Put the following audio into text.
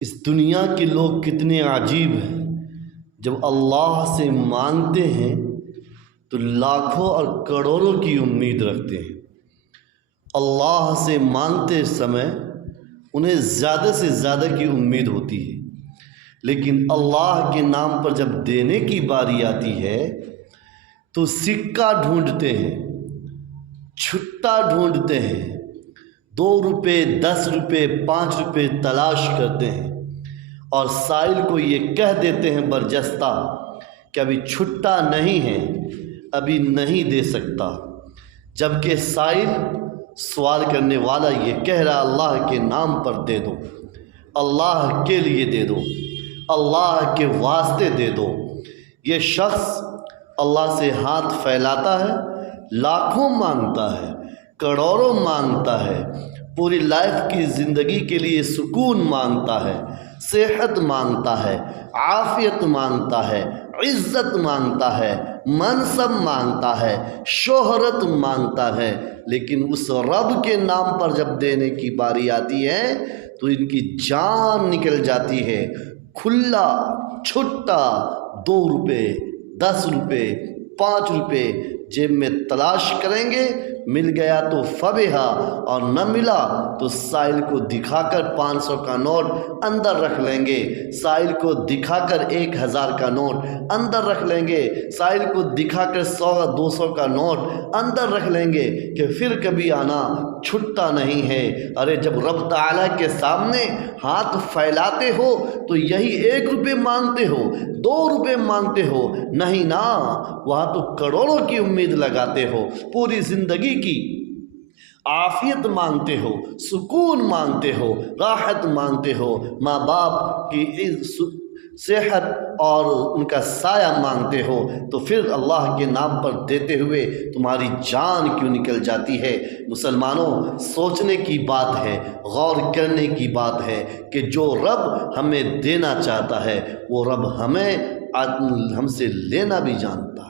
اس دنیا کے لوگ کتنے عجیب ہیں، جب اللہ سے مانگتے ہیں تو لاکھوں اور کروڑوں کی امید رکھتے ہیں۔ اللہ سے مانگتے سمے انہیں زیادہ سے زیادہ کی امید ہوتی ہے، لیکن اللہ کے نام پر جب دینے کی باری آتی ہے تو سکہ ڈھونڈتے ہیں، چھٹا ڈھونڈتے ہیں، 2 روپے 10 روپے 5 روپے تلاش کرتے ہیں اور سائل کو یہ کہہ دیتے ہیں برجستہ کہ ابھی چھٹا نہیں ہے، ابھی نہیں دے سکتا، جبکہ سائل سوال کرنے والا یہ کہہ رہا اللہ کے نام پر دے دو، اللہ کے لیے دے دو، اللہ کے واسطے دے دو۔ یہ شخص اللہ سے ہاتھ پھیلاتا ہے، لاکھوں مانگتا ہے، کروڑوں مانگتا ہے، پوری لائف کی زندگی کے لیے سکون مانگتا ہے، صحت مانگتا ہے، عافیت مانگتا ہے، عزت مانگتا ہے، منصب مانگتا ہے، شہرت مانگتا ہے، لیکن اس رب کے نام پر جب دینے کی باری آتی ہے تو ان کی جان نکل جاتی ہے۔ کھلا چھٹا 2 روپے 10 روپے 5 روپے جیب میں تلاش کریں گے، مل گیا تو فبہا، اور نہ ملا تو سائل کو دکھا کر 500 کا نوٹ اندر رکھ لیں گے، سائل کو دکھا کر 1000 کا نوٹ اندر رکھ لیں گے، سائل کو دکھا کر 100 200 کا نوٹ اندر رکھ لیں گے کہ پھر کبھی آنا، چھٹا نہیں ہے۔ ارے جب رب تعالیٰ کے سامنے ہاتھ پھیلاتے ہو تو یہی 1 روپے مانگتے ہو، 2 روپے مانگتے ہو، نہیں نا، وہاں تو کروڑوں کی امید لگاتے ہو، پوری زندگی کی عافیت مانگتے ہو، سکون مانگتے ہو، راحت مانگتے ہو، ماں باپ کی صحت اور ان کا سایہ مانگتے ہو، تو پھر اللہ کے نام پر دیتے ہوئے تمہاری جان کیوں نکل جاتی ہے؟ مسلمانوں، سوچنے کی بات ہے، غور کرنے کی بات ہے کہ جو رب ہمیں دینا چاہتا ہے وہ رب ہم سے لینا بھی جانتا ہے۔